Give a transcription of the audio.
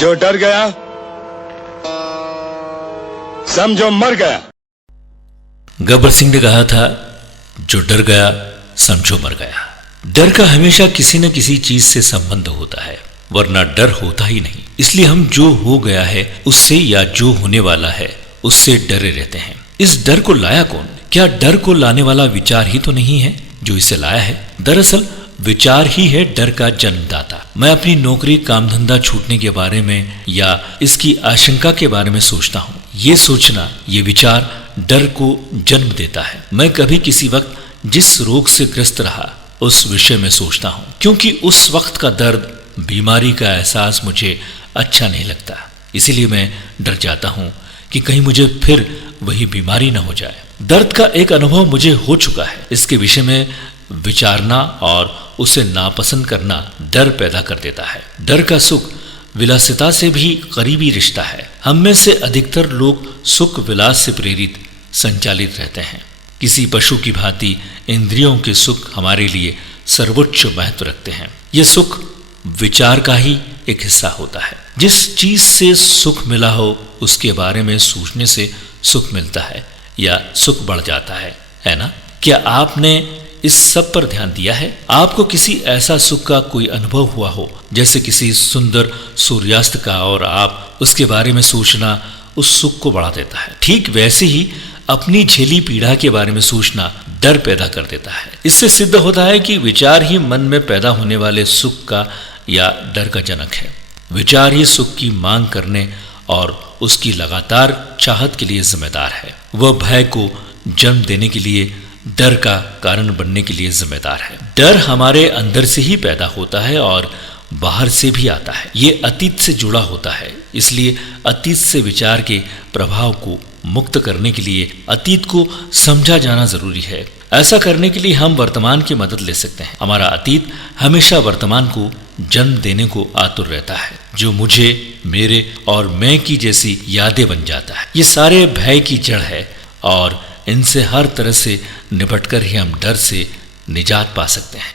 जो डर गया समझो मर गया। गब्बर सिंह ने कहा था, जो डर गया समझो मर गया। डर का हमेशा किसी न किसी चीज से संबंध होता है, वरना डर होता ही नहीं। इसलिए हम जो हो गया है उससे या जो होने वाला है उससे डरे रहते हैं। इस डर को लाया कौन? क्या डर को लाने वाला विचार ही तो नहीं है जो इसे लाया है? दरअसल विचार ही है डर का जन्मदाता। मैं अपनी नौकरी काम धंधा छूटने के बारे में या इसकी आशंका के बारे में सोचता हूँ। ये सोचना, ये विचार डर को जन्म देता है। मैं कभी किसी वक्त जिस रोग से ग्रस्त रहा उस विषय में सोचता हूँ, क्योंकि उस वक्त का दर्द, बीमारी का एहसास मुझे अच्छा नहीं लगता। इसीलिए मैं डर जाता हूँ कि कहीं मुझे फिर वही बीमारी न हो जाए। दर्द का एक अनुभव मुझे हो चुका है। इसके विषय में विचारना और उसे नापसंद करना डर पैदा कर देता है। डर का सुख विलासिता से भी करीबी रिश्ता है। हम में से अधिकतर लोग सुख विलास से प्रेरित संचालित रहते हैं। किसी पशु की भांति इंद्रियों के सुख हमारे लिए सर्वोच्च महत्व रखते हैं। ये सुख विचार का ही एक हिस्सा होता है। जिस चीज से सुख मिला हो उसके बारे में सोचने से सुख मिलता है या सुख बढ़ जाता है ना? क्या आपने इस सब पर ध्यान दिया है? आपको किसी ऐसा सुख का कोई अनुभव हुआ हो, जैसे किसी सुंदर सूर्यास्त का, और आप उसके बारे में सोचना उस सुख को बढ़ा देता है। ठीक वैसे ही अपनी झेली पीड़ा के बारे में सोचना डर पैदा कर देता है। इससे सिद्ध होता है कि विचार ही मन में पैदा होने वाले सुख का या डर का जनक है। विचार ही सुख की मांग करने और उसकी लगातार चाहत के लिए जिम्मेदार है। वह भय को जन्म देने के लिए, डर का कारण बनने के लिए जिम्मेदार है। डर हमारे अंदर से ही पैदा होता है और बाहर से भी आता है। ये अतीत से जुड़ा होता है। इसलिए अतीत से विचार के प्रभाव को मुक्त करने के लिए अतीत को समझा जाना जरूरी है। ऐसा करने के लिए हम वर्तमान की मदद ले सकते हैं। हमारा अतीत हमेशा वर्तमान को जन्म देने को आतुर रहता है, जो मुझे, मेरे और मैं की जैसी यादें बन जाता है। ये सारे भय की जड़ है और इनसे हर तरह से निपटकर ही हम डर से निजात पा सकते हैं।